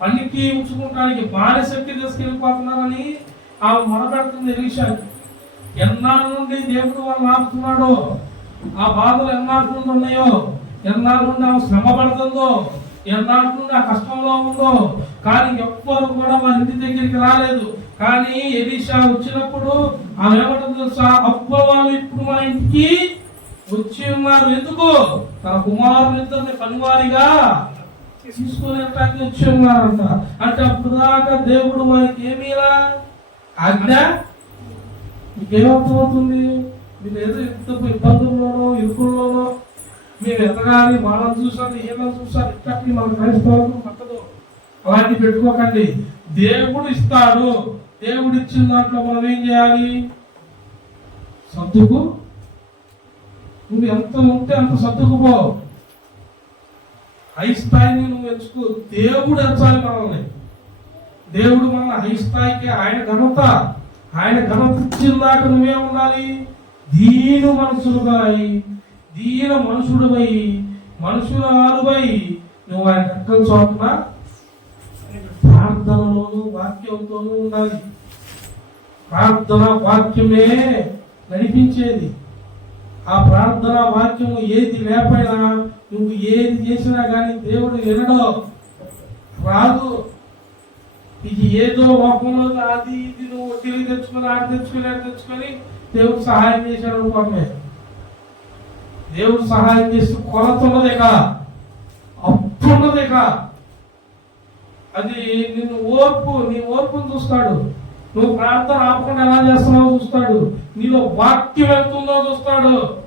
పనికి ఉంచుకుంటానికి బానిసకి తీసుకెళ్ళిపోతున్నారని ఆమె మొరపెడుతుంది ఎలీషాకి. ఎన్నాళ్ళ నుండి దేవుడు వాళ్ళు ఆపుతున్నాడో, ఆ బాధలు ఎన్నాళ్ళ నుండి ఉన్నాయో, ఎన్నాళ్ళ నుండి ఆమె శ్రమ పడుతుందో, ఎన్నాళ్ళ నుండి ఆ కష్టంలో ఉందో, కానీ ఎవ్వరు కూడా మన ఇంటి దగ్గరికి రాలేదు. కానీ ఎలీషా వచ్చినప్పుడు ఆమె ఏమంటుంది తెలుసా? అబ్బో, వాళ్ళు ఇప్పుడు మన ఇంటికి వచ్చి ఉన్నారు. ఎందుకు? తన కుమారులిద్దరిని కనువారిగా తీసుకొని వెళ్ళడానికి వచ్చి ఉన్నారంట. అంటే అప్పుడు దాకా దేవుడు వారికి ఏమీలా ఆజ్ఞ. మీకేమర్థమవుతుంది? మీరు ఏదో ఎంత ఇబ్బందుల్లోనో ఇరుకుల్లోనో మేము ఎదగాలి, వాళ్ళని చూసాను ఏమని చూసాను ఇక్కడికి మన క్రైస్తవులకు పట్టదు. అలాంటి పెట్టుకోకండి. దేవుడు ఇస్తాడు. దేవుడు ఇచ్చిన దాంట్లో మనం ఏం చేయాలి? సర్దుకు. నువ్వు ఎంత ఉంటే అంత సర్దుకుపో. హై స్థాయిని నువ్వు ఎంచుకో. దేవుడు ఎంచాలి మనల్ని. దేవుడు మన హై స్థాయికి ఆయన ఘనత ఇచ్చిన దాకా నువ్వే ఉండాలి. దీని మనుషుడుపై మనుషుల వారుపై నువ్వు ఆయన ఎక్కల చోటున ప్రార్థనలోను వాక్యంతోనూ ఉండాలి. ప్రార్థన వాక్యమే నడిపించేది. ఆ ప్రార్థన వాక్యము ఏది లేకపోయినా నువ్వు ఏది చేసినా కానీ దేవుడు వినడో రాదు. ఇది ఏదో లోకంలో అది ఇది నువ్వు తిరిగి తెచ్చుకొని ఆడి తెచ్చుకొని దేవుడు సహాయం చేశాడు అనుకోవటమే. దేవుడు సహాయం చేస్తూ కొలతున్నదేక అప్పున్నదేక అది నీ ఓర్పును చూస్తాడు. నువ్వు ప్రార్థన ఆపకుండా ఎలా చేస్తున్నావో చూస్తాడు. నీలో వాక్యం వెళ్తుందో చూస్తాడు.